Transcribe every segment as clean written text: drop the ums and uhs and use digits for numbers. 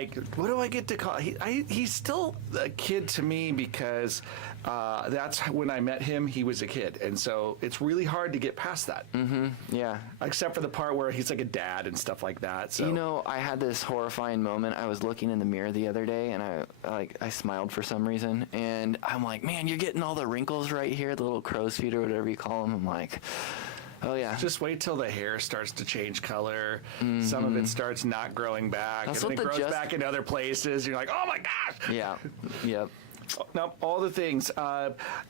like, what do I get to call? He's still a kid to me because that's when I met him. He was a kid, and so it's really hard to get past that. Mm-hmm. Yeah. Except for the part where he's like a dad and stuff like that. So You know, I had this horrifying moment. I was looking in the mirror the other day, and I smiled for some reason, and I'm like, man, you're getting all the wrinkles right here, the little crow's feet or whatever you call them. I'm like, oh yeah. just wait till the hair starts to change color. Some of it starts not growing back, That's and then it what grows back in other places. You're like, oh my gosh. Yeah. Yep. Now, all the things,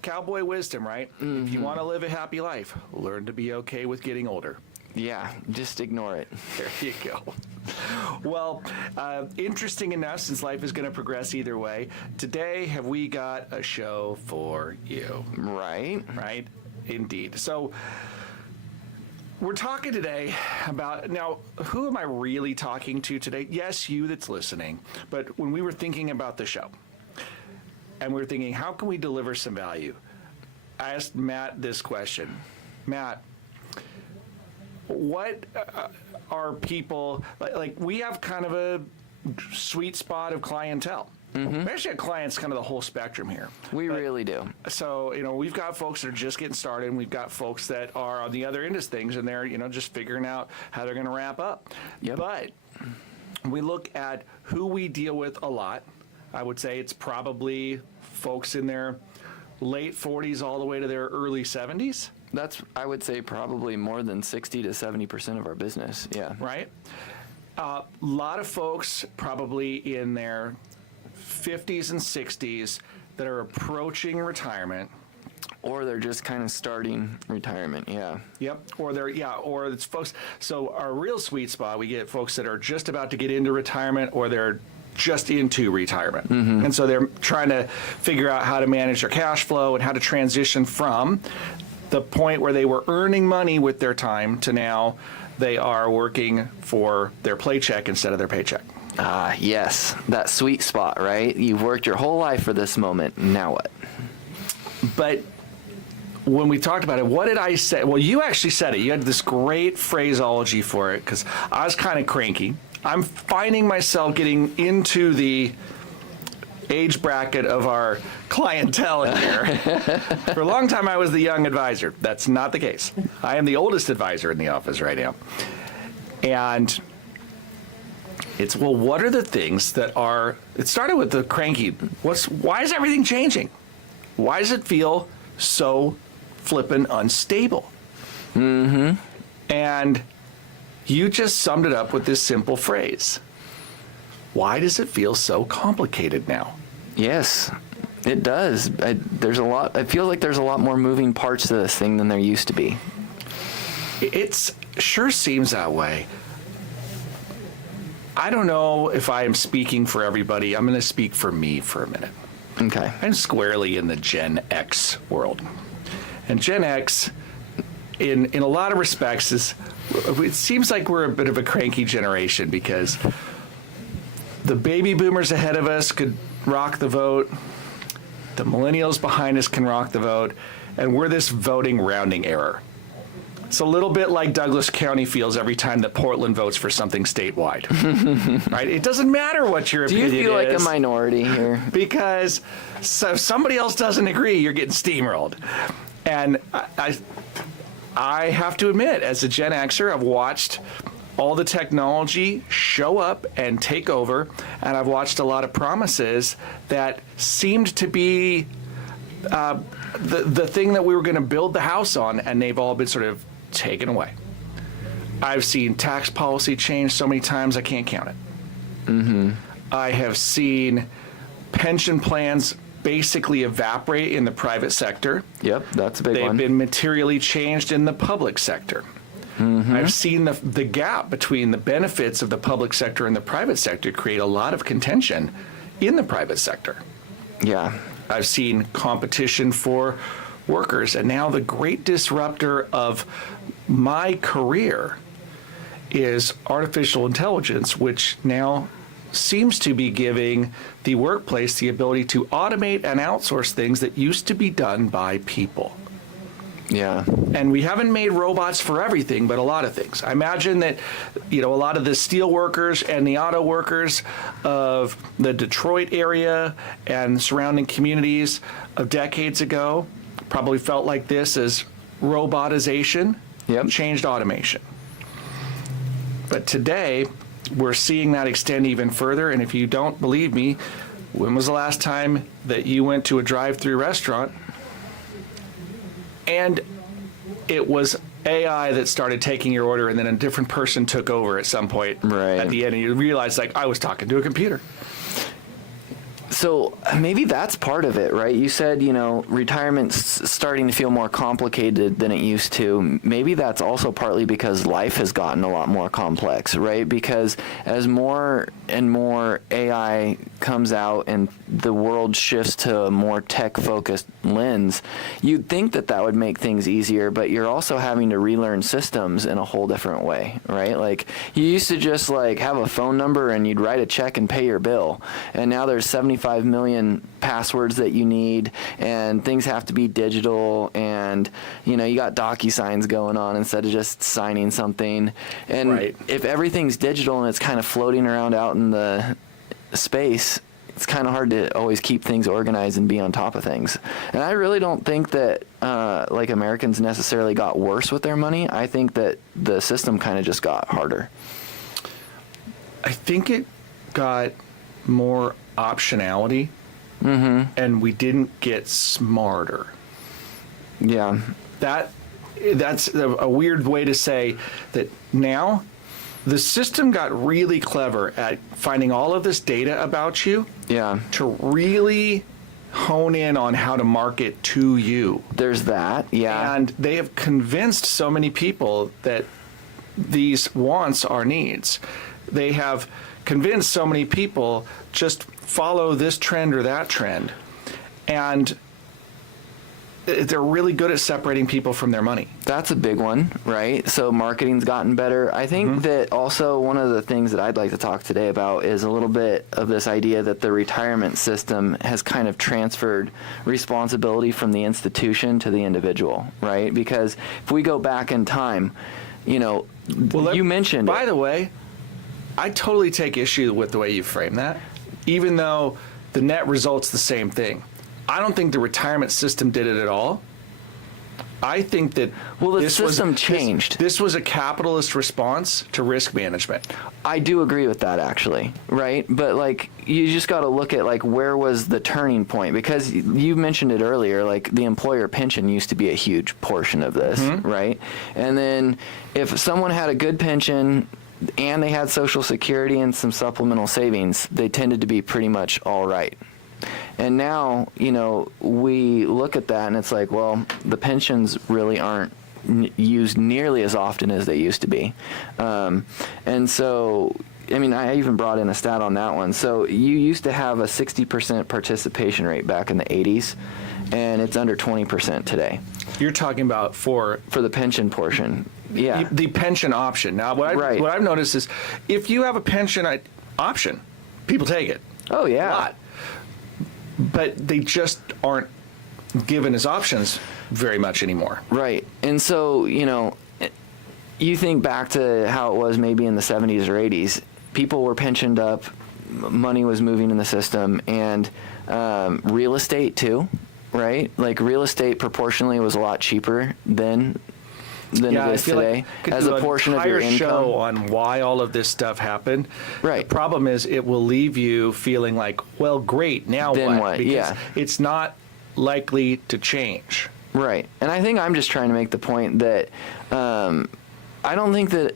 cowboy wisdom, right? If you want to live a happy life, learn to be okay with getting older. Yeah. Just ignore it. There you go. Well, interesting enough, since life is going to progress either way, today have we got a show for you. Right. Right? Indeed. So we're talking today about, now, who am I really talking to today? Yes, you that's listening. But when we were thinking about the show, and we were thinking, how can we deliver some value? I asked Matt this question. Matt, what are people, like we have kind of a sweet spot of clientele. We actually have clients kind of the whole spectrum here. We really do. So, we've got folks that are just getting started, and we've got folks that are on the other end of things, and they're, just figuring out how they're going to wrap up. Yep. But we look at who we deal with a lot. I would say it's probably folks in their late 40s all the way to their early 70s. That's, I would say, probably more than 60 to 70% of our business. Yeah. Right? A lot of folks probably in their 50s and 60s that are approaching retirement. Or they're just kind of starting retirement. Yeah. Yep. Or it's folks. So our real sweet spot, we get folks that are just about to get into retirement, or they're just into retirement. And so they're trying to figure out how to manage their cash flow and how to transition from the point where they were earning money with their time to now they are working for their paycheck instead of their paycheck. Ah, yes. That sweet spot, right? You've worked your whole life for this moment. Now what? But when we talked about it, what did I say? Well, you actually said it. You had this great phraseology for it because I was kind of cranky. I'm finding myself getting into the age bracket of our clientele in here. For a long time, I was the young advisor. That's not the case. I am the oldest advisor in the office right now. And it's, well, what are the things that are, it started with the cranky. Why is everything changing? Why does it feel so flippin' unstable? And you just summed it up with this simple phrase. Why does it feel so complicated now? Yes, it does. There's a lot. I feel like there's a lot more moving parts to this thing than there used to be. It sure seems that way. I don't know if I am speaking for everybody. I'm going to speak for me for a minute. Okay. I'm squarely in the Gen X world. And Gen X, in a lot of respects, it seems like we're a bit of a cranky generation because the baby boomers ahead of us could rock the vote. The millennials behind us can rock the vote. And we're this voting rounding error. It's a little bit like Douglas County feels every time that Portland votes for something statewide. Right? It doesn't matter what your opinion is. Do you feel like a minority here? Because if somebody else doesn't agree, you're getting steamrolled. And I have to admit, as a Gen Xer, I've watched all the technology show up and take over, and I've watched a lot of promises that seemed to be the thing that we were going to build the house on, and they've all been sort of taken away. I've seen tax policy change so many times I can't count it. I have seen pension plans basically evaporate in the private sector. Yep, that's a big one. They've been materially changed in the public sector. I've seen the gap between the benefits of the public sector and the private sector create a lot of contention in the private sector. Yeah. I've seen competition for workers, and now the great disruptor of my career is artificial intelligence, which now seems to be giving the workplace the ability to automate and outsource things that used to be done by people. Yeah. And we haven't made robots for everything, but a lot of things. I imagine that, a lot of the steel workers and the auto workers of the Detroit area and surrounding communities of decades ago probably felt like this as robotization changed automation. But today, we're seeing that extend even further. And if you don't believe me, when was the last time that you went to a drive-through restaurant and it was AI that started taking your order and then a different person took over at some point at the end and you realized, like, I was talking to a computer? So maybe that's part of it, right? You said, retirement's starting to feel more complicated than it used to. Maybe that's also partly because life has gotten a lot more complex, right? Because as more and more AI comes out and the world shifts to a more tech-focused lens, you'd think that that would make things easier, but you're also having to relearn systems in a whole different way, right? Like, you used to just, have a phone number and you'd write a check and pay your bill. And now there's 75 million passwords that you need, and things have to be digital, and you got DocuSigns going on instead of just signing something. And if everything's digital and it's kind of floating around out in the space, it's kind of hard to always keep things organized and be on top of things. And I really don't think that Americans necessarily got worse with their money. I think that the system kind of just got harder. I think it got more optionality, and we didn't get smarter. Yeah. That's a weird way to say that. Now the system got really clever at finding all of this data about you to really hone in on how to market to you. There's that, And they have convinced so many people that these wants are needs. They have convinced so many people just follow this trend or that trend. And they're really good at separating people from their money. That's a big one, right? So marketing's gotten better. I think that also one of the things that I'd like to talk today about is a little bit of this idea that the retirement system has kind of transferred responsibility from the institution to the individual, right? Because if we go back in time, you mentioned... By the way, I totally take issue with the way you frame that, even though the net result's the same thing. I don't think the retirement system did it at all. I think that the system changed. This was a capitalist response to risk management. I do agree with that, actually, right? But you just got to look at where was the turning point, because you mentioned it earlier. The employer pension used to be a huge portion of this, right? And then if someone had a good pension and they had Social Security and some supplemental savings, they tended to be pretty much all right. And now, we look at that and it's like, well, the pensions really aren't used nearly as often as they used to be. And so, I even brought in a stat on that one. So you used to have a 60% participation rate back in the 80s, and it's under 20% today. You're talking about for the pension portion. Yeah. The pension option. Now, what I've noticed is if you have a pension option, people take it. Oh, yeah. A lot. But they just aren't given as options very much anymore. Right. And so, you think back to how it was maybe in the 70s or 80s. People were pensioned up, money was moving in the system, and real estate too, right? Real estate proportionally was a lot cheaper than it is today, as a portion of your income. Show on why all of this stuff happened. Right. The problem is it will leave you feeling like, well, great, now then what? Because yeah. It's not likely to change. Right. And I think I'm just trying to make the point that I don't think that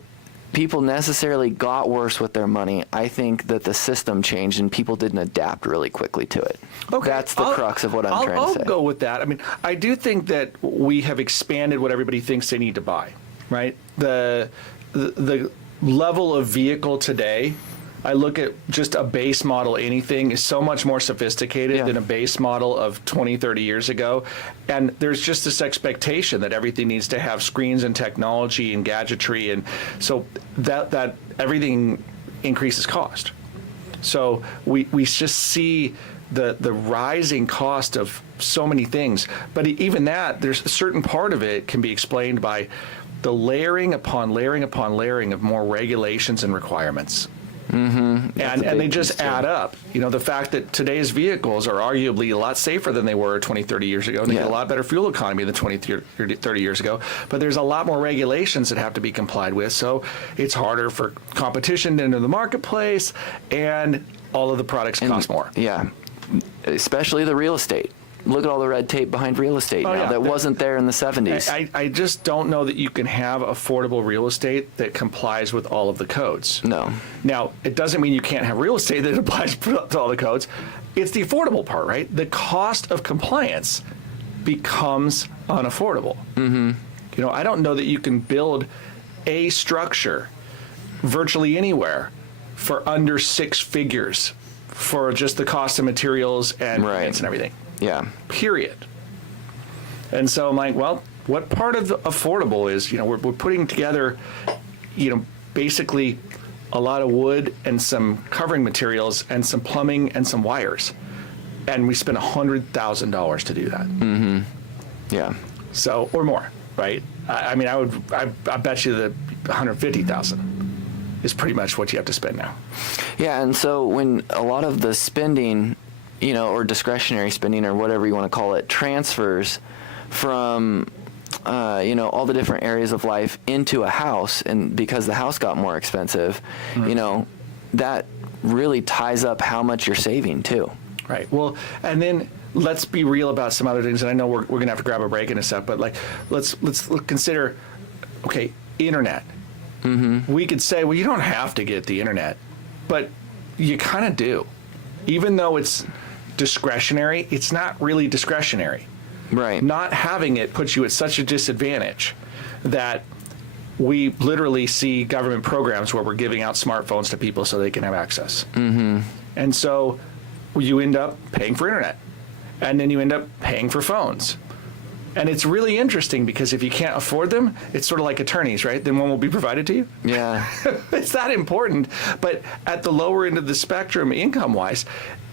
people necessarily got worse with their money. I think that the system changed and people didn't adapt really quickly to it. Okay. That's the crux of what I'm trying to say. I'll go with that. I do think that we have expanded what everybody thinks they need to buy, right? The level of vehicle today, I look at just a base model anything is so much more sophisticated than a base model of 20, 30 years ago. And there's just this expectation that everything needs to have screens and technology and gadgetry. And so that everything increases cost. So we just see the rising cost of so many things. But even that, there's a certain part of it can be explained by the layering upon layering upon layering of more regulations and requirements. And they just add up. You know, the fact that today's vehicles are arguably a lot safer than they were 20, 30 years ago, and they get a lot better fuel economy than 20, 30 years ago. But there's a lot more regulations that have to be complied with, so it's harder for competition into the marketplace, and all of the products cost more. Yeah, especially the real estate. Look at all the red tape behind real estate now that wasn't there in the 70s. I just don't know that you can have affordable real estate that complies with all of the codes. No. Now, it doesn't mean you can't have real estate that applies to all the codes. It's the affordable part, right? The cost of compliance becomes unaffordable. You know, I don't know that you can build a structure virtually anywhere for under 6 figures for just the cost of materials and rents and everything. Yeah. Period. And so I'm like, well, what part of the affordable is, you know, we're putting together, you know, basically a lot of wood and some covering materials and some plumbing and some wires. And we spent $100,000 to do that. Yeah. So, or more, right? I mean, I bet you that 150,000 is pretty much what you have to spend now. Yeah. And so when a lot of the spending, you know, or discretionary spending or whatever you want to call it, transfers from, you know, all the different areas of life into a house, and because the house got more expensive, you know, that really ties up how much you're saving too. Right. Well, and then let's be real about some other things. And I know we're going to have to grab a break in a sec, but like, let's consider, okay, internet. We could say, well, you don't have to get the internet, but you kind of do. Even though it's discretionary, it's not really discretionary. Right. Not having it puts you at such a disadvantage that we literally see government programs where we're giving out smartphones to people so they can have access. And so you end up paying for internet, and then you end up paying for phones. And it's really interesting because if you can't afford them, it's sort of like attorneys, right? Then one will be provided to you. Yeah. It's that important. But at the lower end of the spectrum, income-wise,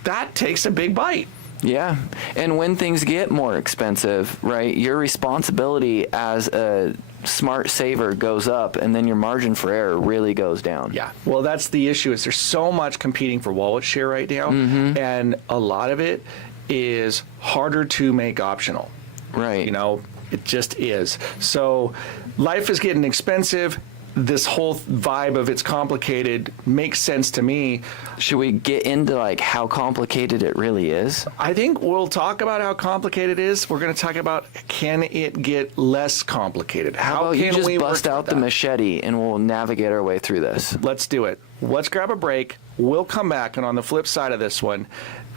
that takes a big bite. Yeah. And when things get more expensive, right, your responsibility as a smart saver goes up, and then your margin for error really goes down. Yeah. Well, that's the issue, is there's so much competing for wallet share right now, and a lot of it is harder to make optional. Right. You know, it just is. So life is getting expensive. This whole vibe of it's complicated makes sense to me. Should we get into like how complicated it really is? I think we'll talk about how complicated it is. We're going to talk about, can it get less complicated? How about you just bust out the machete and we'll navigate our way through this? Let's do it. Let's grab a break. We'll come back, and on the flip side of this one,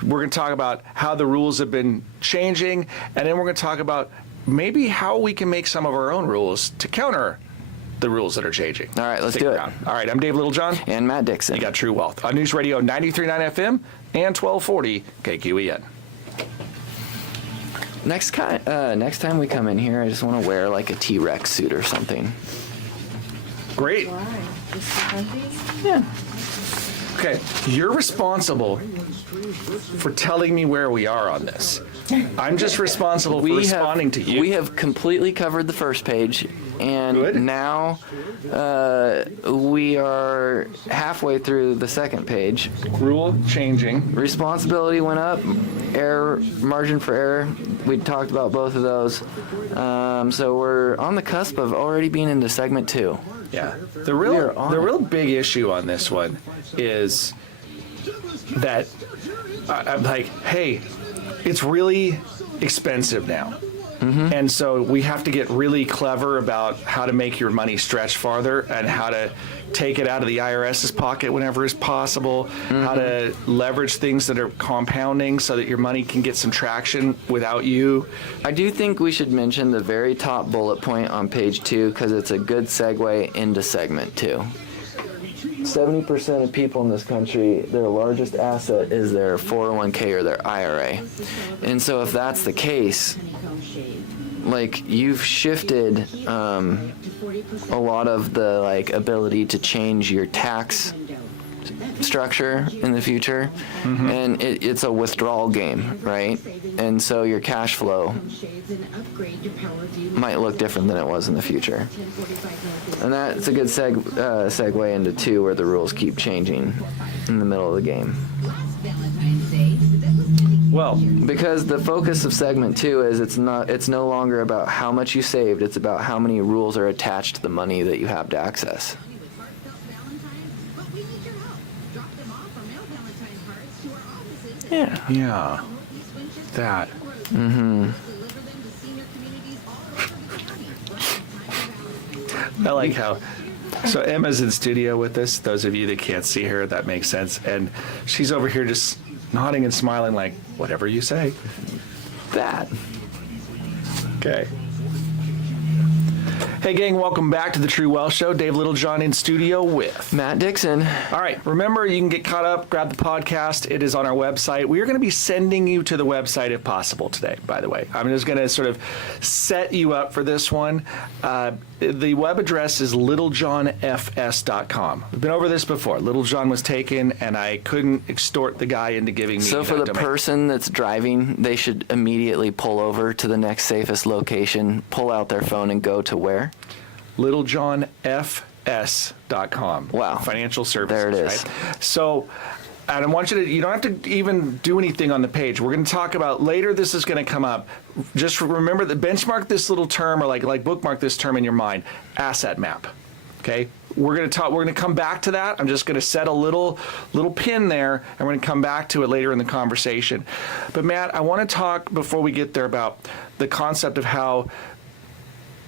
we're going to talk about how the rules have been changing, and then we're going to talk about maybe how we can make some of our own rules to counter the rules that are changing. All right, let's Stick do around. it. All right, I'm Dave Littlejohn. And Matt Dixon. You got True Wealth on News Radio 93.9 FM and 1240 KQEN. Next time we come in here, I just want to wear like a T-Rex suit or something. Great. Why? Just funsies? Yeah. Okay, you're responsible for telling me where we are on this. I'm just responsible for responding to you. We have completely covered the first page, and Good. now we are halfway through the second page. Rule changing. Responsibility went up, error, margin for error. We talked about both of those. So we're on the cusp of already being into segment 2. Yeah. The real big issue on this one is that I'm like, hey, it's really expensive now. And so we have to get really clever about how to make your money stretch farther and how to take it out of the IRS's pocket whenever is possible, how to leverage things that are compounding so that your money can get some traction without you. I do think we should mention the very top bullet point on page 2 because it's a good segue into segment 2. 70% of people in this country, their largest asset is their 401k or their IRA. And so if that's the case, like you've shifted a lot of the like ability to change your tax structure in the future, and it's a withdrawal game, right? And so your cash flow might look different than it was in the future. And that's a good segue into 2, where the rules keep changing in the middle of the game. Well, Because the focus of segment 2 is it's no longer about how much you saved, it's about how many rules are attached to the money that you have to access. yeah, that. I like how. So Emma's in studio with us. Those of you that can't see her, that makes sense. And she's over here just nodding and smiling like, whatever you say. That. Okay. Hey, gang, welcome back to the True Wealth Show. Dave Littlejohn in studio with Matt Dixon. All right. Remember, you can get caught up, grab the podcast. It is on our website. We are going to be sending you to the website if possible today, by the way. I'm just going to sort of set you up for this one. The web address is littlejohnfs.com. We've been over this before. Littlejohn was taken, and I couldn't extort the guy into giving me So for the that domain. person that's driving, they should immediately pull over to the next safest location, pull out their phone, and go to where? littlejohnfs.com. Wow. Financial services. There it is. Right? So, and I want you don't have to even do anything on the page. We're going to talk about later. This is going to come up. Just remember that benchmark this little term, or like bookmark this term in your mind. Asset map. Okay. We're going to come back to that. I'm just going to set a little pin there, and we're going to come back to it later in the conversation. But Matt, I want to talk before we get there about the concept of how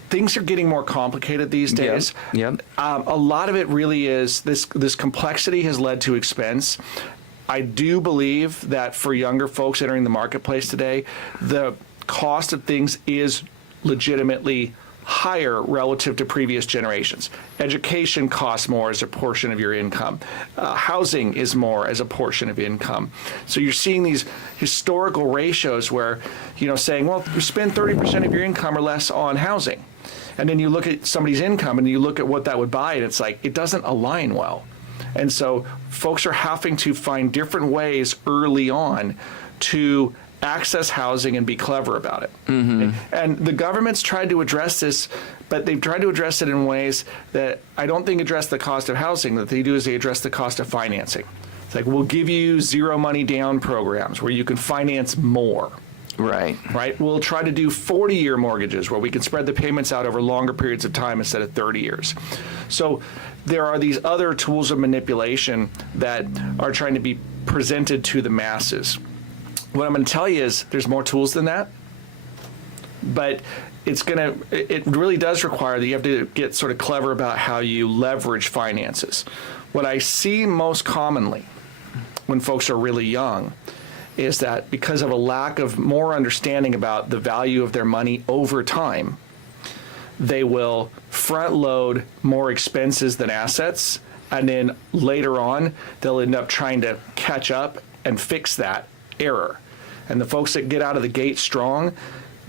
things are getting more complicated these days. Yep. A lot of it really is this complexity has led to expense. I do believe that for younger folks entering the marketplace today, the cost of things is legitimately higher relative to previous generations. Education costs more as a portion of your income. Housing is more as a portion of income. So you're seeing these historical ratios where, saying, well, you spend 30% of your income or less on housing. And then you look at somebody's income and you look at what that would buy, and it's like, it doesn't align well. And so folks are having to find different ways early on to access housing and be clever about it. And the government's tried to address this, but they've tried to address it in ways that I don't think address the cost of housing. What they do is they address the cost of financing. It's like, we'll give you zero money down programs where you can finance more. Right. We'll try to do 40-year mortgages where we can spread the payments out over longer periods of time instead of 30 years. So there are these other tools of manipulation that are trying to be presented to the masses. What I'm going to tell you is there's more tools than that, but it really does require that you have to get sort of clever about how you leverage finances. What I see most commonly when folks are really young is that because of a lack of more understanding about the value of their money over time, they will front load more expenses than assets, and then later on they'll end up trying to catch up and fix that error. And the folks that get out of the gate strong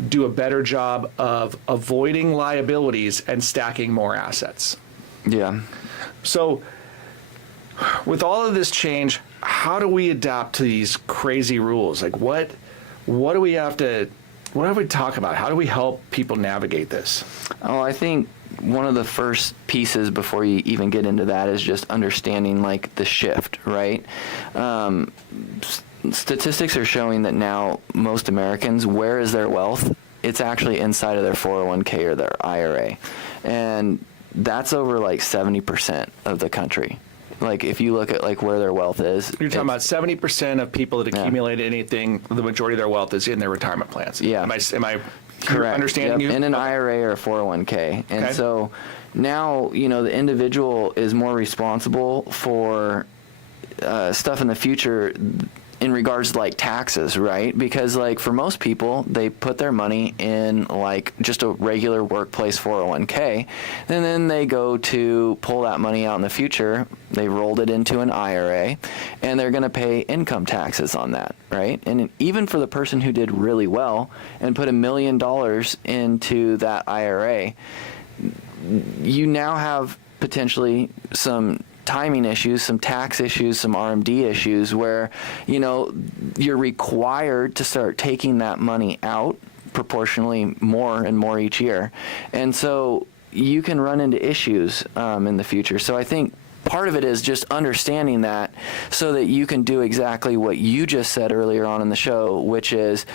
do a better job of avoiding liabilities and stacking more assets. Yeah. So with all of this change, how do we adapt to these crazy rules? Like what do we talk about? How do we help people navigate this? Oh, I think one of the first pieces before you even get into that is just understanding like the shift, right? Statistics are showing that now most Americans, where is their wealth? It's actually inside of their 401k or their IRA. And that's over like 70% of the country. Like if you look at like where their wealth is. You're talking about 70% of people that accumulate anything, the majority of their wealth is in their retirement plans. Yeah. Am I Correct. understanding you? In an IRA or a 401k. And Okay. so now, the individual is more responsible for stuff in the future in regards to like taxes, right? Because like for most people, they put their money in like just a regular workplace 401k, and then they go to pull that money out in the future. They rolled it into an IRA, and they're going to pay income taxes on that, right? And even for the person who did really well and put $1 million into that IRA, you now have potentially some timing issues, some tax issues, some RMD issues where, you're required to start taking that money out proportionally more and more each year. And so you can run into issues in the future. So I think part of it is just understanding that so that you can do exactly what you just said earlier on in the show, which is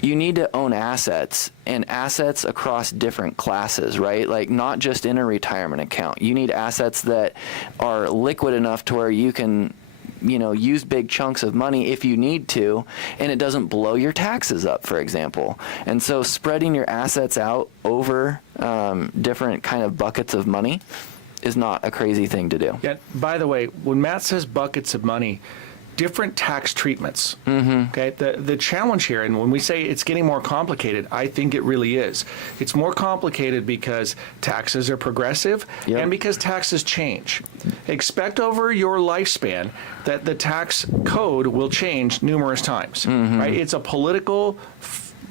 you need to own assets, and assets across different classes, right? Like not just in a retirement account. You need assets that are liquid enough to where you can use big chunks of money if you need to, and it doesn't blow your taxes up, for example. And so spreading your assets out over different kind of buckets of money is not a crazy thing to do. Yeah. By the way, when Matt says buckets of money, different tax treatments. Okay. The challenge here, and when we say it's getting more complicated, I think it really is. It's more complicated because taxes are progressive and because taxes change. Expect over your lifespan that the tax code will change numerous times. Right? It's a political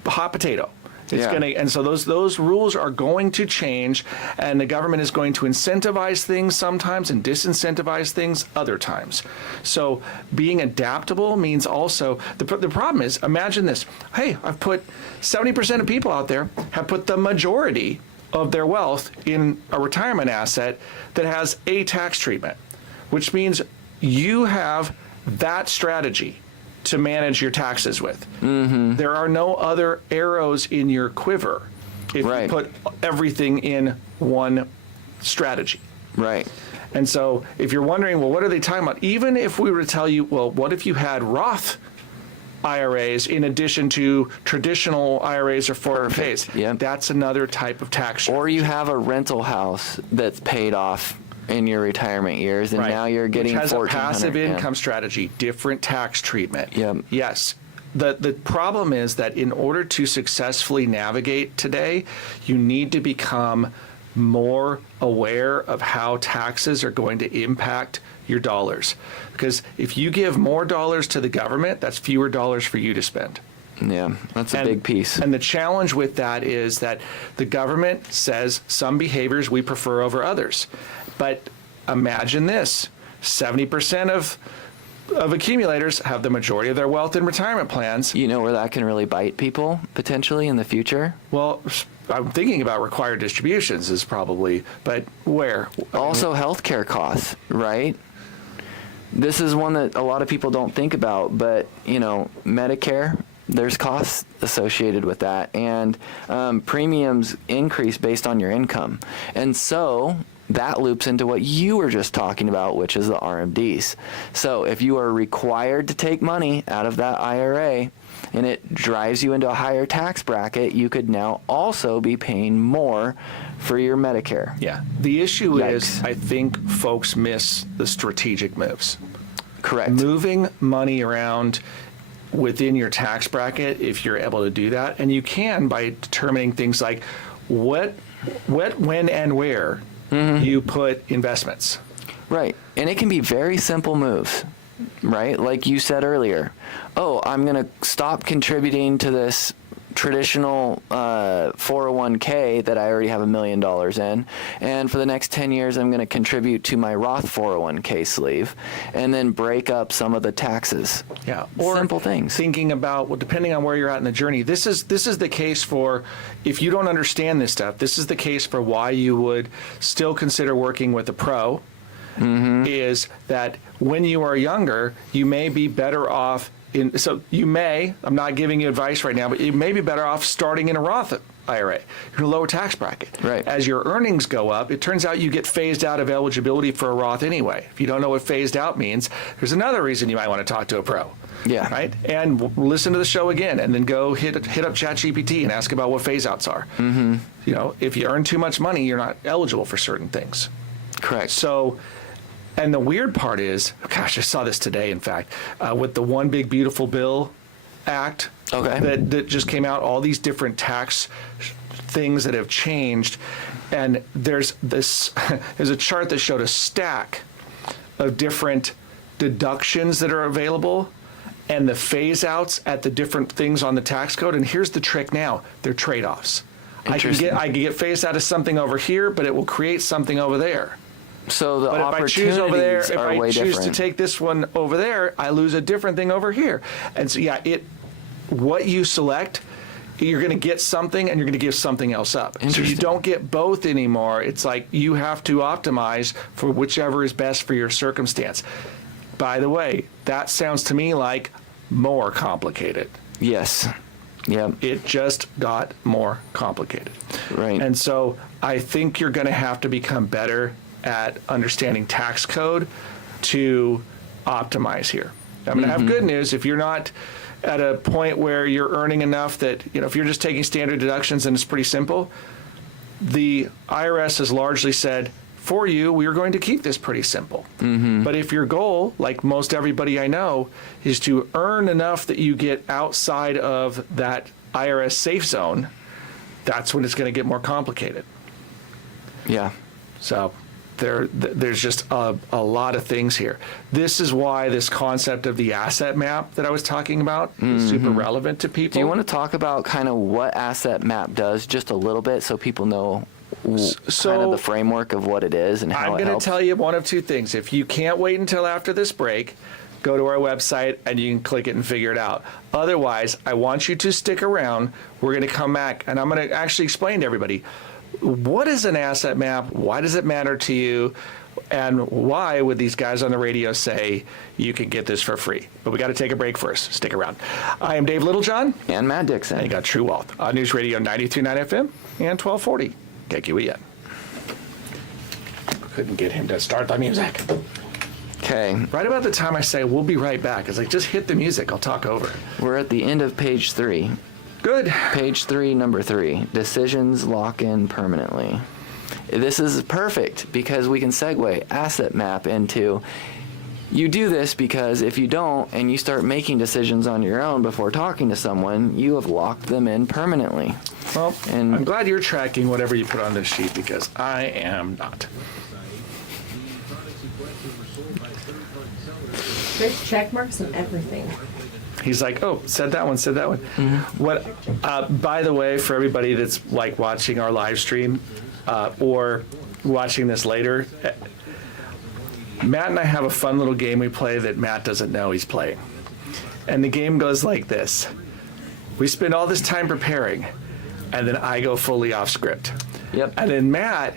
hot potato. It's and so those rules are going to change, and the government is going to incentivize things sometimes and disincentivize things other times. So being adaptable means also the problem is, imagine this. Hey, I've put 70% of people out there have put the majority of their wealth in a retirement asset that has a tax treatment, which means you have that strategy to manage your taxes with. There are no other arrows in your quiver if you put everything in one strategy. Right. And so if you're wondering, well, what are they talking about? Even if we were to tell you, well, what if you had Roth IRAs in addition to traditional IRAs or 401ks? Yep. That's another type of tax strategy. Or you have a rental house that's paid off in your retirement years, and now you're getting which has a $1,400. passive income strategy, different tax treatment. Yep. Yes. The problem is that in order to successfully navigate today, you need to become more aware of how taxes are going to impact your dollars. Because if you give more dollars to the government, that's fewer dollars for you to spend. Yeah, that's a big piece. And the challenge with that is that the government says some behaviors we prefer over others. But imagine this, 70% of accumulators have the majority of their wealth in retirement plans. You know where that can really bite people potentially in the future? Well, I'm thinking about required distributions is probably, but where? Also healthcare costs, right? This is one that a lot of people don't think about, but Medicare, there's costs associated with that, and premiums increase based on your income. And so that loops into what you were just talking about, which is the RMDs. So if you are required to take money out of that IRA and it drives you into a higher tax bracket, you could now also be paying more for your Medicare. Yeah. The issue is, I think folks miss the strategic moves. Correct. Moving money around within your tax bracket, if you're able to do that, and you can by determining things like what, when, and where you put investments. Right. And it can be very simple moves, right? Like you said earlier, I'm going to stop contributing to this traditional 401k that I already have $1 million in, and for the next 10 years I'm going to contribute to my Roth 401k sleeve, and then break up some of the taxes. Yeah, or simple things. Thinking about, well, depending on where you're at in the journey, this is the case for, if you don't understand this stuff, this is the case for why you would still consider working with a pro. Is that when you are younger, you may be better off so you may, I'm not giving you advice right now, but you may be better off starting in a Roth IRA. You're in a lower tax bracket. Right. As your earnings go up, it turns out you get phased out of eligibility for a Roth anyway. If you don't know what phased out means, there's another reason you might want to talk to a pro. Yeah. Right? And listen to the show again, and then go hit up ChatGPT and ask about what phase outs are. If you earn too much money, you're not eligible for certain things. Correct. So, and the weird part is, gosh, I saw this today, in fact, with the One Big Beautiful Bill Act that just came out, all these different tax things that have changed. And there's a chart that showed a stack of different deductions that are available and the phase outs at the different things on the tax code. And here's the trick now, they're trade-offs. I can get phased out of something over here, but it will create something over there. So the But if I choose over there, opportunities if are I way choose different. to take this one over there, I lose a different thing over here. And so, yeah, what you select, you're going to get something and you're going to give something else up. So you Interesting. don't get both anymore. It's like you have to optimize for whichever is best for your circumstance. By the way, that sounds to me like more complicated. Yes. Yep. It just got more complicated. Right. And so I think you're going to have to become better at understanding tax code to optimize here. I'm going to have good news. If you're not at a point where you're earning enough that, if you're just taking standard deductions and it's pretty simple, the IRS has largely said, for you, we are going to keep this pretty simple. But if your goal, like most everybody I know, is to earn enough that you get outside of that IRS safe zone, that's when it's going to get more complicated. Yeah. So there's just a lot of things here. This is why this concept of the asset map that I was talking about is super relevant to people. Do you want to talk about kind of what asset map does just a little bit so people know kind of the framework of what it is and how I'm it going to helps? tell you one of two things. If you can't wait until after this break, go to our website and you can click it and figure it out. Otherwise, I want you to stick around. We're going to come back and I'm going to actually explain to everybody, what is an asset map? Why does it matter to you? And why would these guys on the radio say you can get this for free? But we got to take a break first. Stick around. I am Dave Littlejohn. And Matt Dixon. And you got True Wealth on News Radio 93.9 FM and 1240 KQEN. Couldn't get him to start the music. Okay. Right about the time I say we'll be right back, it's like just hit the music. I'll talk over it. We're at the end of page 3. Good. Page 3, number 3. Decisions lock in permanently. This is perfect because we can segue asset map into, you do this because if you don't and you start making decisions on your own before talking to someone, you have locked them in permanently. Well, And- I'm glad you're tracking whatever you put on this sheet because I am not. There's check marks and everything. He's like, oh, said that one, said that one. What? By the way, for everybody that's like watching our live stream or watching this later, Matt and I have a fun little game we play that Matt doesn't know he's playing. And the game goes like this. We spend all this time preparing, and then I go fully off script. Yep. And then Matt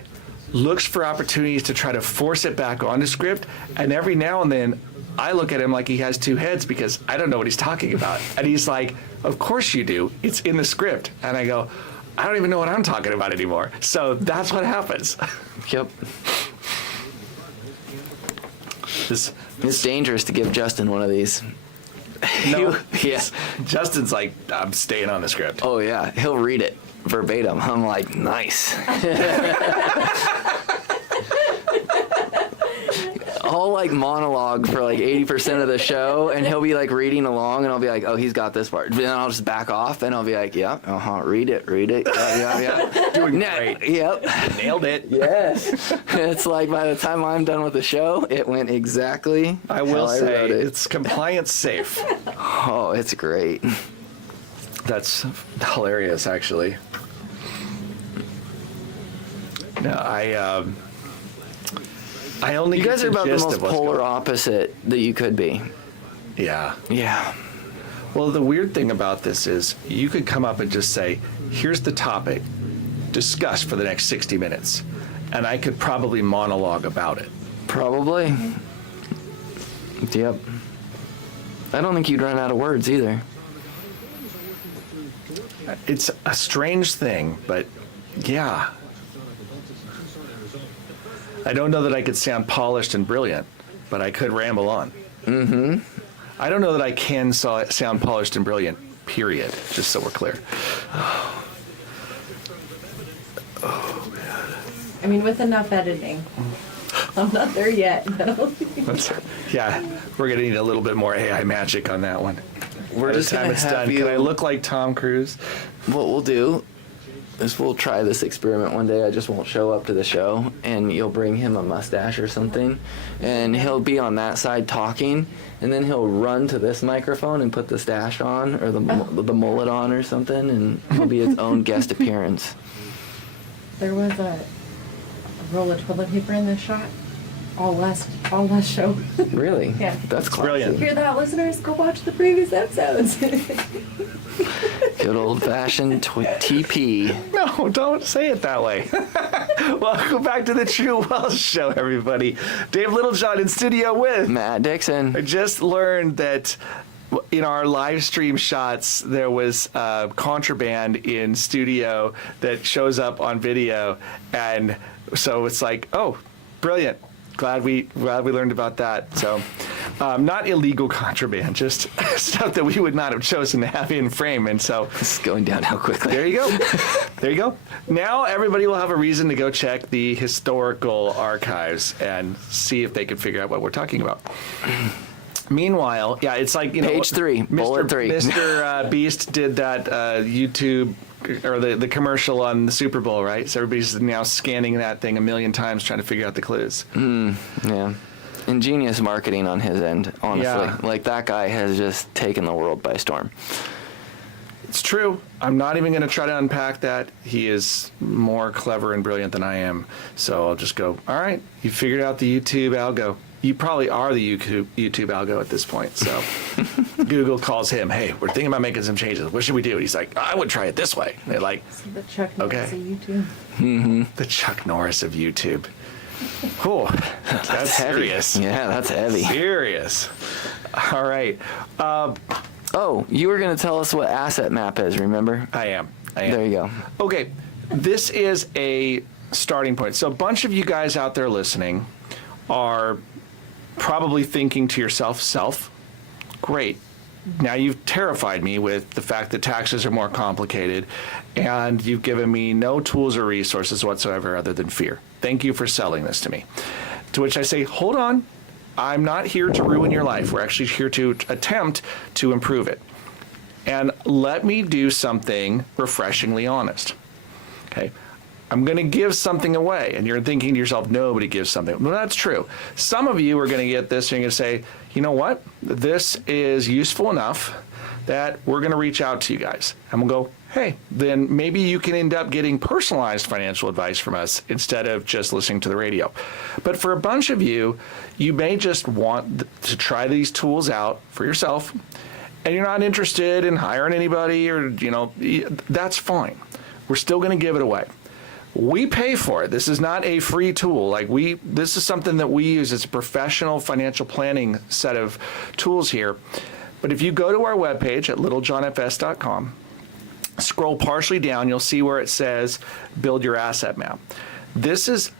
looks for opportunities to try to force it back onto script, and every now and then I look at him like he has two heads because I don't know what he's talking about. And he's like, of course you do. It's in the script. And I go, I don't even know what I'm talking about anymore. So that's what happens. Yep. This, It's dangerous to give Justin one of these. no, Yeah. Justin's like, I'm staying on the script. Oh, yeah. He'll read it verbatim. I'm like, nice. I'll like monologue for like 80% of the show, and he'll be like reading along, and I'll be like, oh, he's got this part. Then I'll just back off, and I'll be like, yeah, read it. Yeah. Doing great. Yep. Nailed it. Yes. It's like by the time I'm done with the show, it went exactly I will how I say wrote it. it's compliance safe. Oh, it's great. That's hilarious, actually. No, I only You get guys are about the gist most of what's polar going- opposite that you could be. Yeah. Yeah. Well, the weird thing about this is you could come up and just say, here's the topic, discuss for the next 60 minutes. And I could probably monologue about it. Probably. Yep. I don't think you'd run out of words either. It's a strange thing, but yeah. I don't know that I could sound polished and brilliant, but I could ramble on. Mm-hmm. I don't know that I can sound polished and brilliant, period, just so we're clear. I mean, with enough editing. I'm not there yet. No. Yeah, we're going to need a little bit more AI magic on that one. We're By the just time gonna it's have done, you. can I look like Tom Cruise? What we'll do is we'll try this experiment one day. I just won't show up to the show, and you'll bring him a mustache or something, and he'll be on that side talking, and then he'll run to this microphone and put the stash on or the mullet on or something, and it'll be its own guest appearance. There was a roll of toilet paper in the shot. all last show. Really? Yeah. That's classy. Brilliant. Hear that, listeners? Go watch the previous episodes. Good old-fashioned TP. No, don't say it that way. Welcome back to the True Wealth Show, everybody. Dave Littlejohn in studio with Matt Dixon. I just learned that in our live stream shots, there was contraband in studio that shows up on video. And so it's like, oh, brilliant. Glad we learned about that. So not illegal contraband, just stuff that we would not have chosen to have in frame. And so This is going downhill quickly. there you go. There you go. Now everybody will have a reason to go check the historical archives and see if they can figure out what we're talking about. Meanwhile, yeah, it's like, you know, Page 3, bullet 3. Mr. Beast did that YouTube or the commercial on the Super Bowl, right? So everybody's now scanning that thing a million times trying to figure out the clues. Yeah. Ingenious marketing on his end, honestly. Yeah. Like, that guy has just taken the world by storm. It's true. I'm not even going to try to unpack that. He is more clever and brilliant than I am. So I'll just go, all right, you figured out the YouTube algo. You probably are the YouTube algo at this point. So Google calls him, hey, we're thinking about making some changes. What should we do? And he's like, I would try it this way. And they're like, So the Chuck Norris Okay. of YouTube. the Chuck Norris of YouTube. Oh, that's serious. Yeah, that's heavy. Serious. All right. Oh, you were going to tell us what asset map is, remember? I am. There you go. Okay, this is a starting point. So a bunch of you guys out there listening are probably thinking to yourself, great. Now you've terrified me with the fact that taxes are more complicated and you've given me no tools or resources whatsoever other than fear. Thank you for selling this to me. To which I say, hold on. I'm not here to ruin your life. We're actually here to attempt to improve it. And let me do something refreshingly honest. Okay. I'm going to give something away. And you're thinking to yourself, nobody gives something. Well, that's true. Some of you are going to get this and you're going to say, you know what? This is useful enough that we're going to reach out to you guys. And we'll go, hey, then maybe you can end up getting personalized financial advice from us instead of just listening to the radio. But for a bunch of you, you may just want to try these tools out for yourself and you're not interested in hiring anybody or, you know, that's fine. We're still going to give it away. We pay for it. This is not a free tool. This is something that we use as a professional financial planning set of tools here. But if you go to our webpage at littlejohnfs.com, scroll partially down, you'll see where it says build your asset map. This is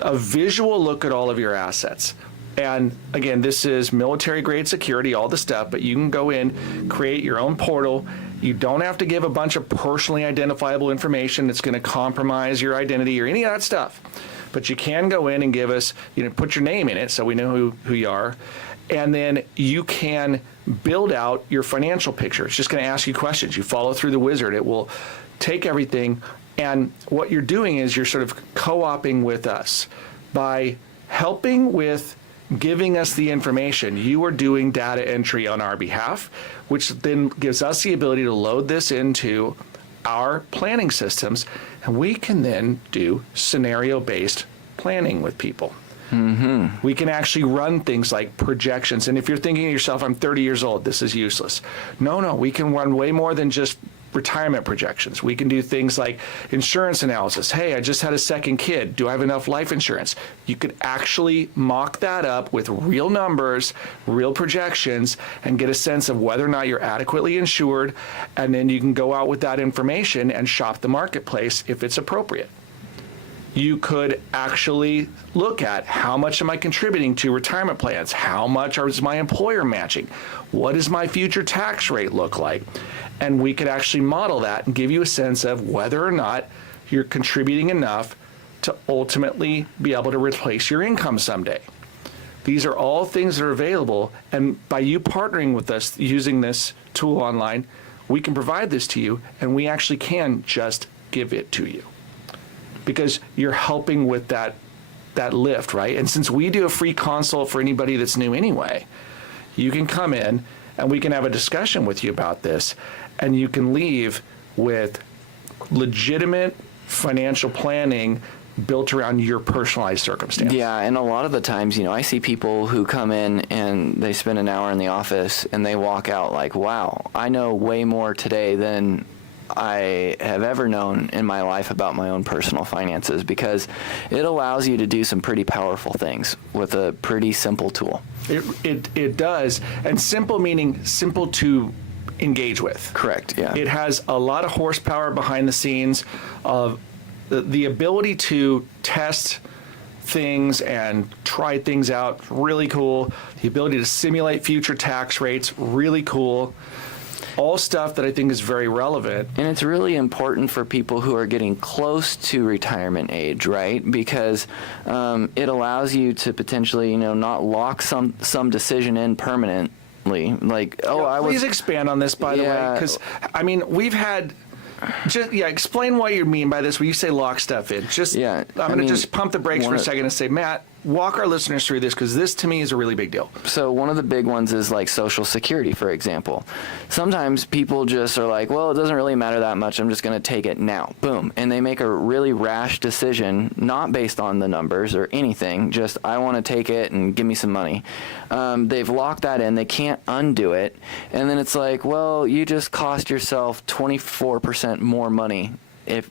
a visual look at all of your assets. And again, this is military grade security, all the stuff, but you can go in, create your own portal. You don't have to give a bunch of personally identifiable information that's going to compromise your identity or any of that stuff. But you can go in and give us, put your name in it so we know who you are. And then you can build out your financial picture. It's just going to ask you questions. You follow through the wizard. It will take everything. And what you're doing is you're sort of co-oping with us. By helping with giving us the information, you are doing data entry on our behalf, which then gives us the ability to load this into our planning systems, and we can then do scenario-based planning with people. Mm-hmm. We can actually run things like projections. And if you're thinking to yourself, I'm 30 years old, this is useless. No, we can run way more than just retirement projections. We can do things like insurance analysis. Hey, I just had a second kid. Do I have enough life insurance? You could actually mock that up with real numbers, real projections, and get a sense of whether or not you're adequately insured. And then you can go out with that information and shop the marketplace if it's appropriate. You could actually look at how much am I contributing to retirement plans? How much is my employer matching? What does my future tax rate look like? And we could actually model that and give you a sense of whether or not you're contributing enough to ultimately be able to replace your income someday. These are all things that are available, and by you partnering with us using this tool online, we can provide this to you, and we actually can just give it to you. Because you're helping with that lift, right? And since we do a free consult for anybody that's new anyway, you can come in and we can have a discussion with you about this, and you can leave with legitimate financial planning built around your personalized circumstance. Yeah, and a lot of the times, I see people who come in and they spend an hour in the office and they walk out like, wow, I know way more today than I have ever known in my life about my own personal finances, because it allows you to do some pretty powerful things with a pretty simple tool. It does, and simple meaning simple to engage with. Correct, yeah. It has a lot of horsepower behind the scenes of the ability to test things and try things out, really cool. The ability to simulate future tax rates, really cool. All stuff that I think is very relevant. And it's really important for people who are getting close to retirement age, right? Because it allows you to potentially, not lock some decision in permanently. Like, Please expand on this, by the way, because we've had. Explain what you mean by this when you say lock stuff in. I'm going to just pump the brakes for a second and say, Matt, walk our listeners through this, because this to me is a really big deal. So one of the big ones is like Social Security, for example. Sometimes people just are like, well, it doesn't really matter that much. I'm just going to take it now. Boom. And they make a really rash decision, not based on the numbers or anything, just I want to take it and give me some money. They've locked that in. They can't undo it. And then it's like, well, you just cost yourself 24% more money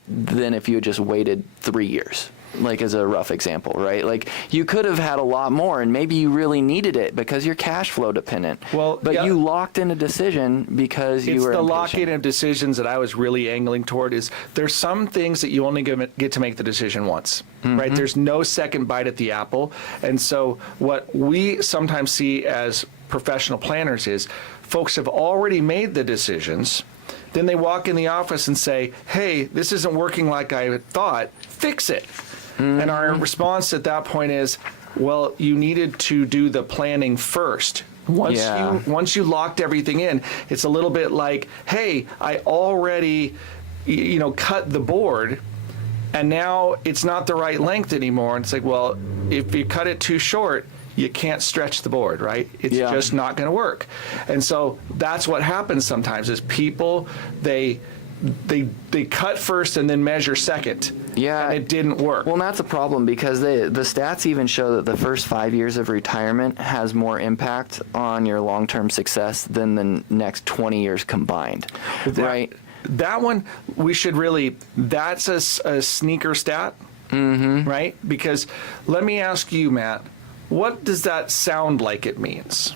than if you had just waited 3 years. Like, as a rough example, right? Like, you could have had a lot more, and maybe you really needed it because you're cash flow dependent. But you locked in a decision because you were impatient. It's the lock-in of decisions that I was really angling toward. Is there's some things that you only get to make the decision once, right? There's no second bite at the apple. And so what we sometimes see as professional planners is folks have already made the decisions. Then they walk in the office and say, hey, this isn't working like I thought, fix it. And our response at that point is, well, you needed to do the planning first. Once you locked everything in, it's a little bit like, hey, I already, cut the board, and now it's not the right length anymore. And it's like, well, if you cut it too short, you can't stretch the board, right? It's just not going to work. And so that's what happens sometimes is people, they cut first and then measure second. Yeah. And it didn't work. Well, and that's a problem because the stats even show that the first 5 years of retirement has more impact on your long-term success than the next 20 years combined, right? That one, we should really, that's a sneaker stat, right? Because let me ask you, Matt, what does that sound like it means?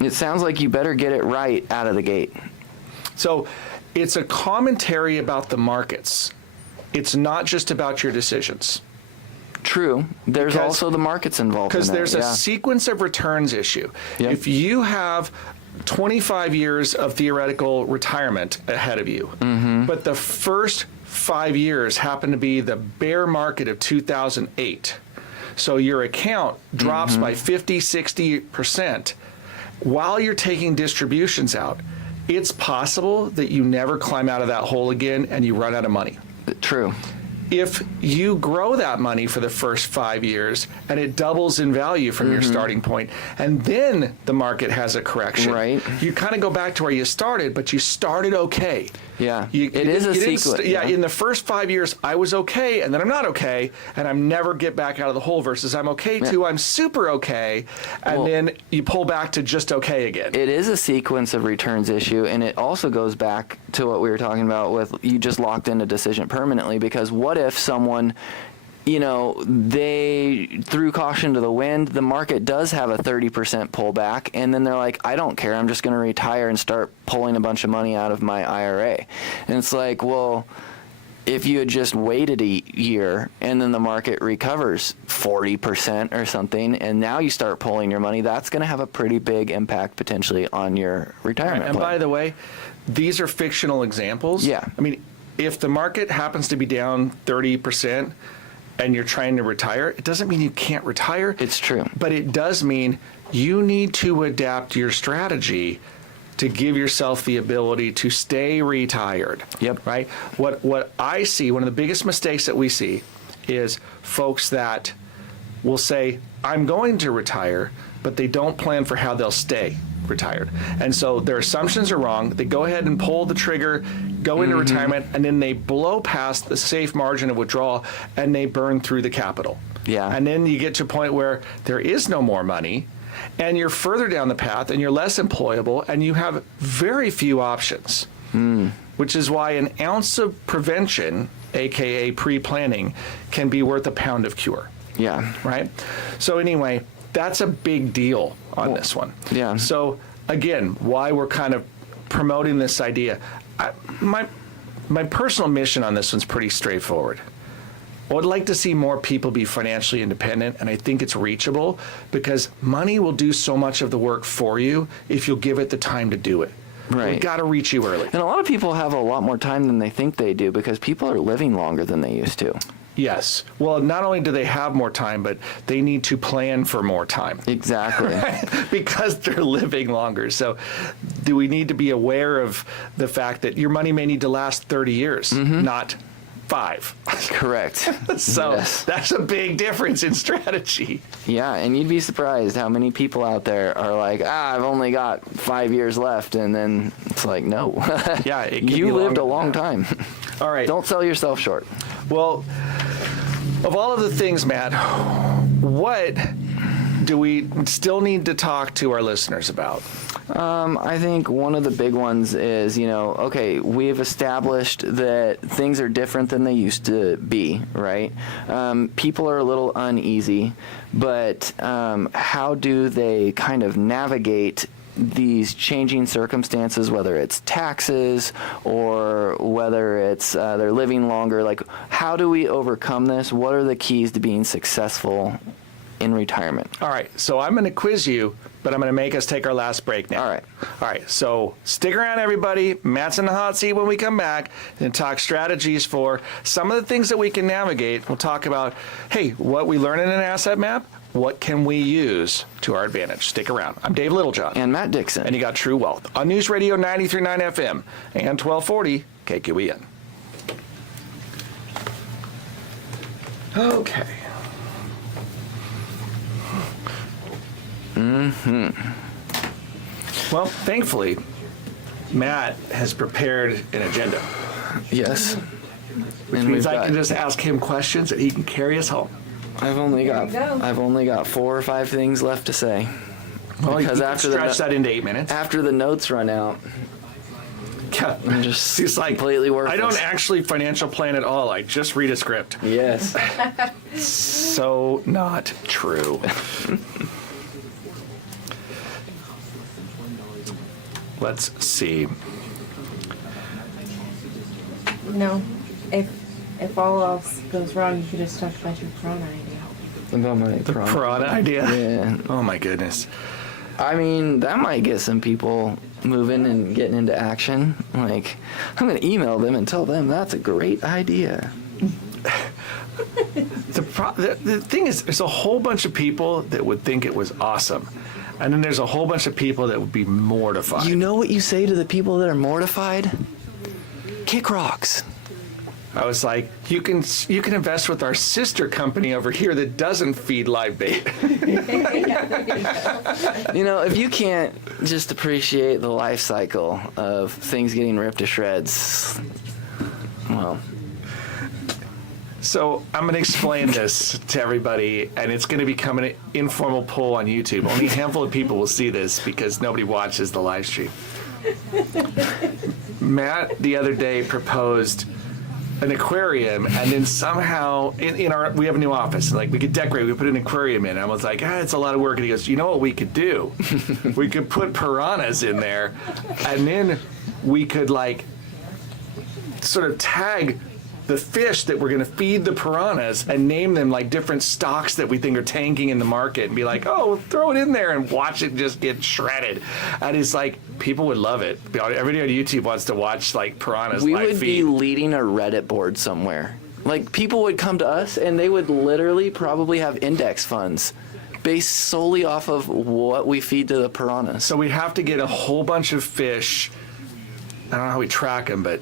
It sounds like you better get it right out of the gate. So it's a commentary about the markets. It's not just about your decisions. True. There's also the markets involved. Because there's a sequence of returns issue. Yep. If you have 25 years of theoretical retirement ahead of you, but the first 5 years happen to be the bear market of 2008, so your account drops by 50, 60% while you're taking distributions out, it's possible that you never climb out of that hole again and you run out of money. True. If you grow that money for the first 5 years and it doubles in value from your starting point, and then the market has a correction, right? You kind of go back to where you started, but you started okay. Yeah, it is a sequence. In the first 5 years, I was okay, and then I'm not okay, and I'm never get back out of the hole, versus I'm okay to I'm super okay, and then you pull back to just okay again. It is a sequence of returns issue, and it also goes back to what we were talking about with you just locked in a decision permanently, because what if someone, they threw caution to the wind, the market does have a 30% pullback, and then they're like, I don't care, I'm just going to retire and start pulling a bunch of money out of my IRA. And it's like, well, if you had just waited a year and then the market recovers 40% or something, and now you start pulling your money, that's going to have a pretty big impact potentially on your retirement And plan. by the way, these are fictional examples. Yeah. I mean, if the market happens to be down 30%, and you're trying to retire, it doesn't mean you can't retire. It's true. But it does mean you need to adapt your strategy to give yourself the ability to stay retired. Yep. Right? What I see, one of the biggest mistakes that we see is folks that will say, I'm going to retire, but they don't plan for how they'll stay. retired. And so their assumptions are wrong. They go ahead and pull the trigger, go into retirement, and then they blow past the safe margin of withdrawal and they burn through the capital. Yeah. And then you get to a point where there is no more money and you're further down the path and you're less employable and you have very few options. Which is why an ounce of prevention, aka pre-planning, can be worth a pound of cure. Yeah. Right? So anyway, that's a big deal on this one. Yeah. So again, why we're kind of promoting this idea. My personal mission on this one's pretty straightforward. I would like to see more people be financially independent, and I think it's reachable because money will do so much of the work for you if you'll give it the time to do it. Right. We got to reach you early. And a lot of people have a lot more time than they think they do because people are living longer than they used to. Yes. Well, not only do they have more time, but they need to plan for more time. Exactly. Because they're living longer. So do we need to be aware of the fact that your money may need to last 30 years, not 5? Correct. So Yes. that's a big difference in strategy. Yeah, and you'd be surprised how many people out there are like, I've only got 5 years left, and then it's like, no. Yeah, it can you be lived a longer long than that. time. All right. Don't sell yourself short. Well, of all of the things, Matt, what do we still need to talk to our listeners about? I think one of the big ones is, okay, we've established that things are different than they used to be, right? People are a little uneasy, but how do they kind of navigate these changing circumstances, whether it's taxes or whether it's they're living longer? Like, how do we overcome this? What are the keys to being successful in retirement? All right, so I'm going to quiz you, but I'm going to make us take our last break now. All right. All right, so stick around, everybody. Matt's in the hot seat when we come back and talk strategies for some of the things that we can navigate. We'll talk about, hey, what we learn in an asset map, what can we use to our advantage? Stick around. I'm Dave Littlejohn. And Matt Dixon. And you got True Wealth on News Radio 93.9 FM and 1240 KQEN. Okay. Well, thankfully, Matt has prepared an agenda, Yes. which And means we've I got- can just ask him questions and he can carry us home. I've only There you go. got 4 or 5 things left to say. Well, Because you can after stretch that into 8 minutes. after the notes run out, I'm just He's like, completely worthless. I don't actually financial plan at all. I just read a script. Yes. So not true. Let's see. No, if all else goes wrong, you could just talk about your piranha idea. About my Piranha idea? Yeah. Oh my goodness. I mean, that might get some people moving and getting into action. Like, I'm going to email them and tell them that's a great idea. The thing is, there's a whole bunch of people that would think it was awesome. And then there's a whole bunch of people that would be mortified. You know what you say to the people that are mortified? Kick rocks. I was like, you can invest with our sister company over here that doesn't feed live bait. If you can't just appreciate the life cycle of things getting ripped to shreds, well. So I'm going to explain this to everybody, and it's going to become an informal poll on YouTube. Only a handful of people will see this because nobody watches the live stream. Matt the other day proposed an aquarium, and then somehow in our we have a new office, like we could decorate, we put an aquarium in, and I was like, it's a lot of work, and he goes, you know what we could do? We could put piranhas in there, and then we could like sort of tag the fish that we're going to feed the piranhas and name them like different stocks that we think are tanking in the market and be like, oh, throw it in there and watch it just get shredded. And it's like, people would love it. Everybody on YouTube wants to watch like piranhas We live would feed. be leading a Reddit board somewhere. Like, people would come to us and they would literally probably have index funds based solely off of what we feed to the piranhas. So we have to get a whole bunch of fish. I don't know how we track them, but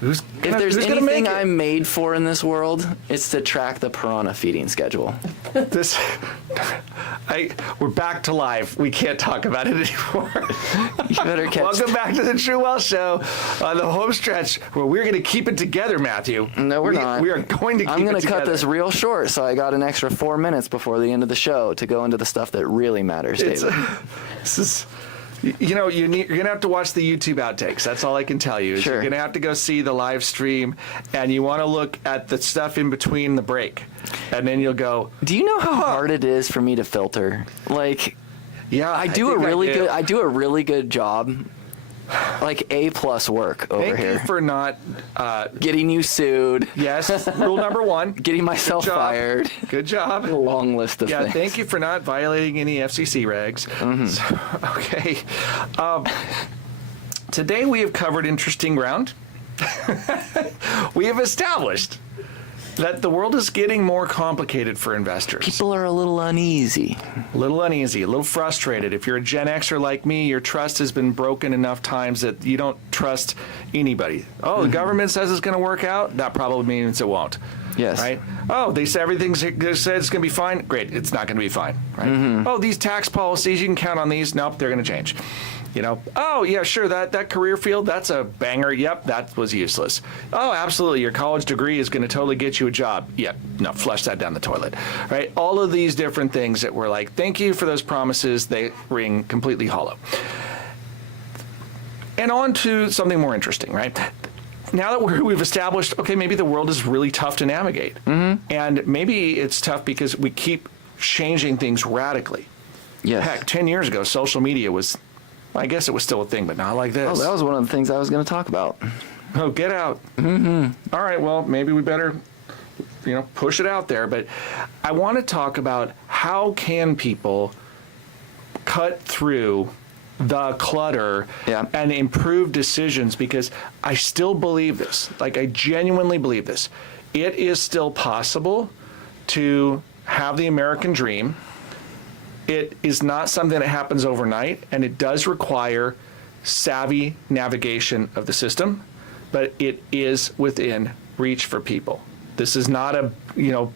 Who's If gonna, there's who's gonna make anything it? I'm made for in this world, it's to track the piranha feeding schedule. This, we're back to live. We can't talk about it anymore. You better catch. Welcome back to the True Wealth Show on the home stretch where we're going to keep it together, Matthew. No, we're not. We are going to keep it together. I'm going to cut this real short, so I got an extra 4 minutes before the end of the show to go into the stuff that really matters, David. This is, you're going to have to watch the YouTube outtakes. That's all I can tell you. Sure. You're going to have to go see the live stream, and you want to look at the stuff in between the break, and then you'll go. Do you know how hard it is for me to filter? Like, Yeah, I do a think really I do. good. I do a really good job. Like A+ work over Thank here. you for not. Getting you sued. Yes, rule number one. Getting myself Good job. fired. Good job. A long list of Yeah, things. thank you for not violating any FCC regs. So, okay. Today we have covered interesting ground. We have established that the world is getting more complicated for investors. People are a little uneasy. A little uneasy, a little frustrated. If you're a Gen Xer like me, your trust has been broken enough times that you don't trust anybody. Oh, the government says it's going to work out. That probably means it won't. Yes. Right? Oh, they say everything's they said it's going to be fine. Great, it's not going to be fine. Right? Oh, these tax policies, you can count on these. Nope, they're going to change. Oh, yeah, sure, that career field, that's a banger. Yep, that was useless. Oh, absolutely, your college degree is going to totally get you a job. Yep, no, flush that down the toilet. Right? All of these different things that we're like, thank you for those promises. They ring completely hollow. And on to something more interesting, right? Now that we've established, okay, maybe the world is really tough to navigate. And maybe it's tough because we keep changing things radically. Yes. Heck, 10 years ago, social media was, I guess it was still a thing, but not like this. Oh, that was one of the things I was going to talk about. Oh, get out. All right, well, maybe we better, push it out there. But I want to talk about how can people cut through the clutter and improve decisions, because I still believe this. Like, I genuinely believe this. It is still possible to have the American dream. It is not something that happens overnight, and it does require savvy navigation of the system, but it is within reach for people. This is not a,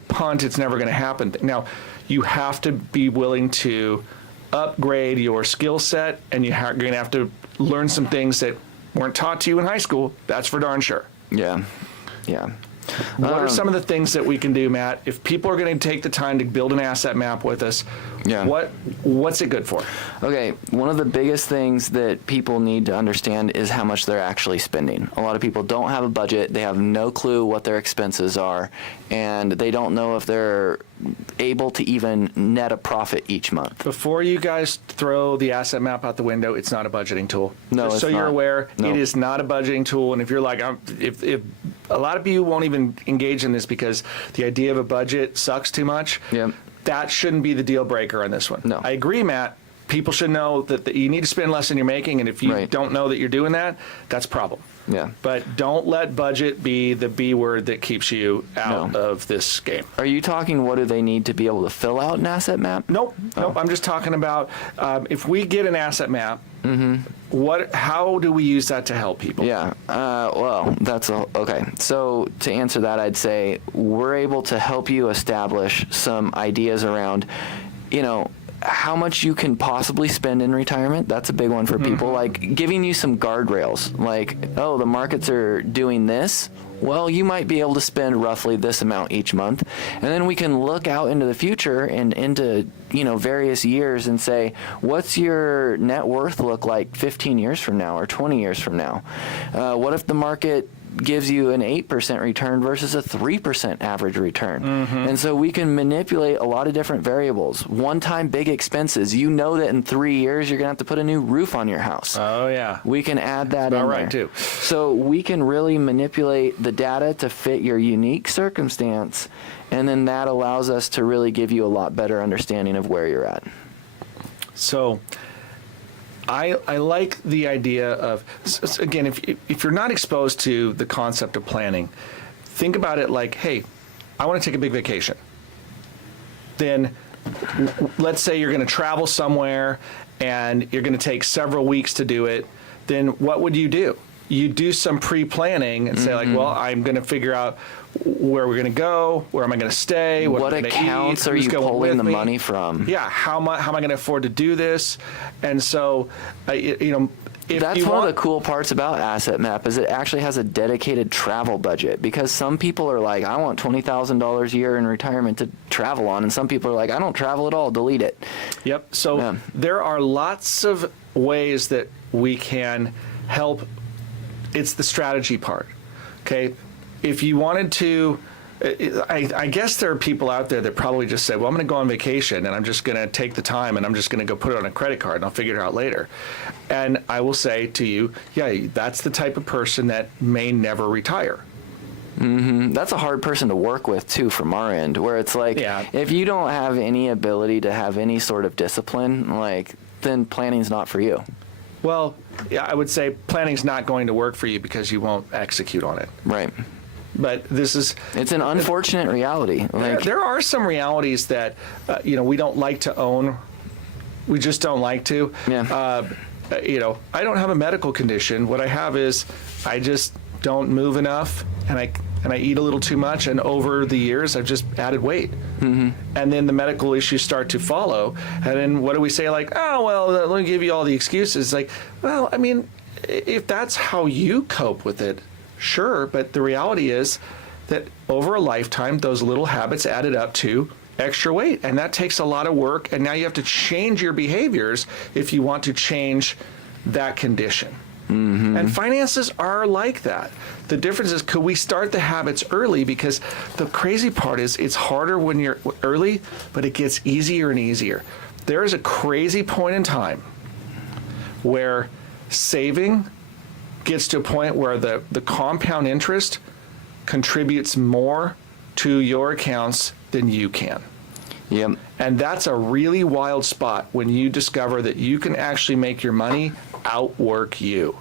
punt, it's never going to happen. Now, you have to be willing to upgrade your skill set, and you're going to have to learn some things that weren't taught to you in high school. That's for darn sure. Yeah. What are some of the things that we can do, Matt? If people are going to take the time to build an asset map with us, what's it good for? Okay, one of the biggest things that people need to understand is how much they're actually spending. A lot of people don't have a budget, they have no clue what their expenses are, and they don't know if they're able to even net a profit each month. Before you guys throw the asset map out the window, it's not a budgeting tool. No, Just it's so you're not. aware, No. it is not a budgeting tool. And if you're like, if a lot of you won't even engage in this because the idea of a budget sucks too much. Yep. That shouldn't be the deal breaker on this one. No. I agree, Matt. People should know that you need to spend less than you're making, and if you Right. don't know that you're doing that, that's a problem. Yeah. But don't let budget be the B word that keeps you out of this game. Are you talking what do they need to be able to fill out an asset map? Nope. I'm just talking about if we get an asset map, how do we use that to help people? Yeah, well, okay. So to answer that, I'd say we're able to help you establish some ideas around, how much you can possibly spend in retirement. That's a big one for people. Like giving you some guardrails, like, oh, the markets are doing this. Well, you might be able to spend roughly this amount each month. And then we can look out into the future and into, various years and say, what's your net worth look like 15 years from now or 20 years from now? What if the market gives you an 8% return versus a 3% average return? And so we can manipulate a lot of different variables. One-time big expenses. You know that in 3 years you're going to have to put a new roof on your house. Oh, yeah. We can add that in All right, there. too. So we can really manipulate the data to fit your unique circumstance, and then that allows us to really give you a lot better understanding of where you're at. So I like the idea of, again, if you're not exposed to the concept of planning, think about it like, hey, I want to take a big vacation. Then let's say you're going to travel somewhere and you're going to take several weeks to do it. Then what would you do? you do some pre-planning and say like, well, I'm going to figure out where we're going to go, where am I going to stay, What I'm gonna accounts eat, are who's you going pulling with the me. money from? Yeah, how am I going to afford to do this? And so, if That's you one want, of the cool parts about Asset Map is it actually has a dedicated travel budget, because some people are like, I want $20,000 a year in retirement to travel on, and some people are like, I don't travel at all, delete it. Yep. So Yeah. there are lots of ways that we can help. It's the strategy part. Okay. If you wanted to, I guess there are people out there that probably just say, well, I'm going to go on vacation and I'm just going to take the time and I'm just going to go put it on a credit card and I'll figure it out later. And I will say to you, yeah, that's the type of person that may never retire. That's a hard person to work with too from our end, where it's like, Yeah. if you don't have any ability to have any sort of discipline, like, then planning's not for you. Well, yeah, I would say planning's not going to work for you because you won't execute on it. Right. But this is, It's an unfortunate reality. Like, there are some realities that, we don't like to own. We just don't like to. Yeah. I don't have a medical condition. What I have is I just don't move enough, and I eat a little too much, and over the years I've just added weight. Mm-hmm. And then the medical issues start to follow, and then what do we say? Like, oh well, let me give you all the excuses. Like, well, I mean, if that's how you cope with it, sure. But the reality is that over a lifetime, those little habits added up to extra weight, and that takes a lot of work. And now you have to change your behaviors if you want to change that condition. Mm-hmm. And finances are like that. The difference is, could we start the habits early? Because the crazy part is it's harder when you're early, but it gets easier and easier. There is a crazy point in time where saving gets to a point where the compound interest contributes more to your accounts than you can. Yep. And that's a really wild spot when you discover that you can actually make your money outwork you.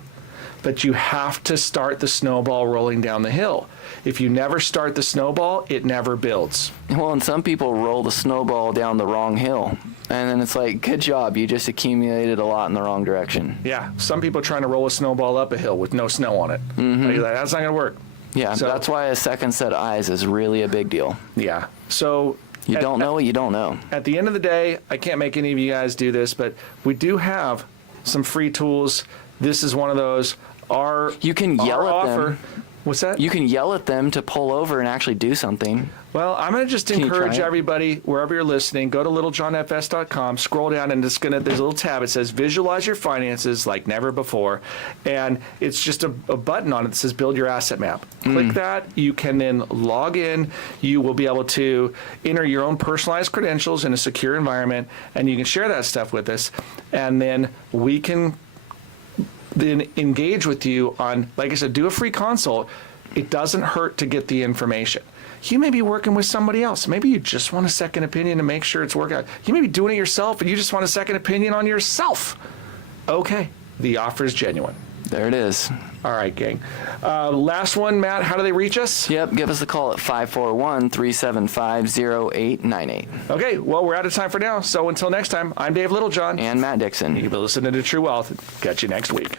But you have to start the snowball rolling down the hill. If you never start the snowball, it never builds. Well, and some people roll the snowball down the wrong hill. And then it's like, good job, you just accumulated a lot in the wrong direction. Yeah, some people trying to roll a snowball up a hill with no snow on it. Mm-hmm. Like, that's not going to work. Yeah, So- that's why a second set of eyes is really a big deal. Yeah. So You don't know what you don't know. At the end of the day, I can't make any of you guys do this, but we do have some free tools. This is one of those. You can yell our at them. offer. What's that? You can yell at them to pull over and actually do something. Well, I'm going to just Can you encourage try it? everybody, wherever you're listening, go to littlejohnfs.com, scroll down, and there's a little tab. It says Visualize Your Finances Like Never Before. And it's just a button on it that says Build Your Asset Map. Click that. You can then log in. You will be able to enter your own personalized credentials in a secure environment, and you can share that stuff with us. And then we can then engage with you on, like I said, do a free consult. It doesn't hurt to get the information. You may be working with somebody else. Maybe you just want a second opinion to make sure it's working out. You may be doing it yourself and you just want a second opinion on yourself. Okay, the offer is genuine. There it is. All right, gang. Last one, Matt, how do they reach us? Yep, give us a call at 541-375-0898. Okay, well, we're out of time for now. So until next time, I'm Dave Littlejohn. And Matt Dixon. You've been listening to True Wealth. Catch you next week.